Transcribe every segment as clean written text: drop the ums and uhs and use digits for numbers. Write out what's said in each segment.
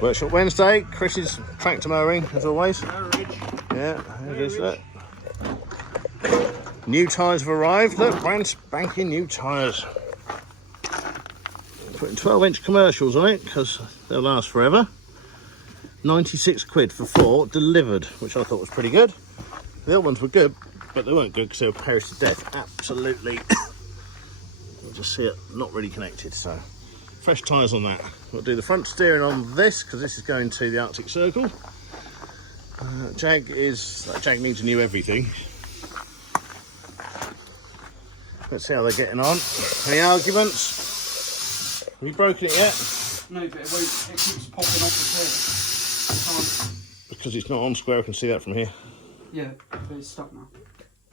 Workshop Wednesday, Chris's tractor mowing as always. Yeah, it is that. New tyres have arrived. Look, brand spanking new tyres. Putting 12-inch commercials on it because they'll last forever. 96 quid for 4 delivered, which I thought was pretty good. The other ones were good, but they weren't good because they were perished to death. Absolutely. You'll just see it not really connected. So fresh tyres on that. We'll do the front steering on this because this is going to the Arctic Circle. Jag needs a new everything. Let's see how they're getting on. Any arguments? Have you broken it yet? No, but it keeps popping off the tail. Because it's not on square, I can see that from here. Yeah, but it's stuck now.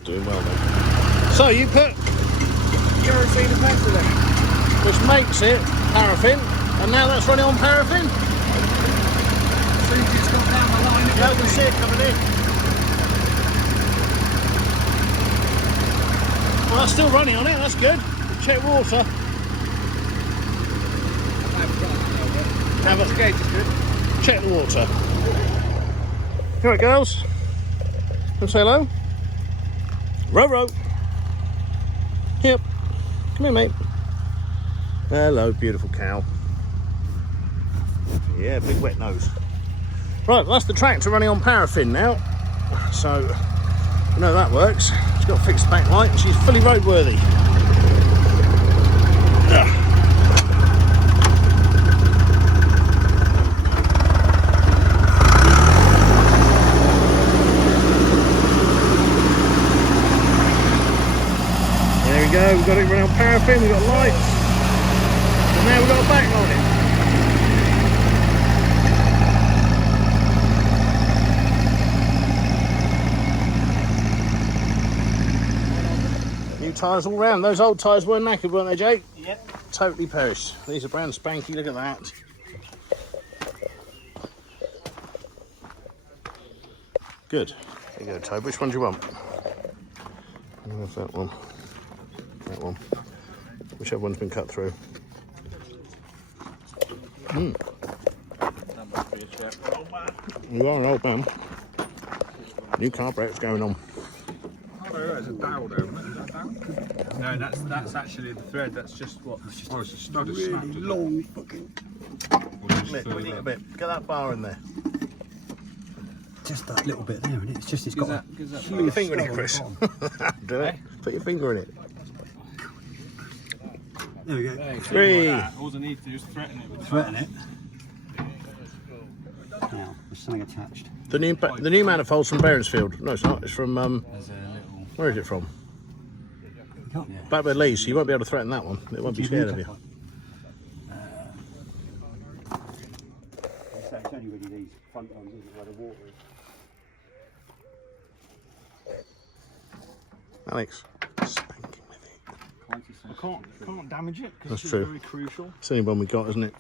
Doing well then. So you put kerosene and petrol in, which makes it paraffin, and now that's running on paraffin. As soon as it's got down the line, You can see it coming in. Well, that's still running on it, that's good. Check water. the gauge is good. Check the water. Alright girls, come say hello. Row row. Yep, come here mate. Hello beautiful cow. Yeah, big wet nose. Right, well, that's the tractor running on paraffin now. So, you know that works. She's got a fixed backlight and she's fully roadworthy. There we go, we've got it running on paraffin, we've got lights. And now we've got a back on it. Tyres all round. Those old tyres weren't knackered, weren't they, Jake? Yep. Totally perished. These are brand spanky, look at that. Good. There you go, Tobe. Which one do you want? I'm gonna have that one. That one. Whichever one's been cut through. That must be a chap. Oh, man. You are an old man. New carburetor's going on. There's a dowel there, isn't it? Is that dowel? No, that's actually the thread. That's just what. Oh, it's a stud. It's Really snapped, isn't it? long fucking. We need a bit. Get that bar in there. Just that little bit there, isn't it? It's just it's got a Put your finger in it, Chris. Do it. Put your finger in it. There we go. 3. All I need to do is threaten it with Threaten it. Now, there's something attached. The new manifold's from Beresfield. No, it's not. It's from There's a little. where is it from? Yeah. Back with Lee, so you won't be able to threaten that one. It won't be scared of you. It's only really these front ones, isn't it, where the water is. Alex, spanking with it. I can't damage it because That's it's true. very crucial. It's the only one we got, isn't it?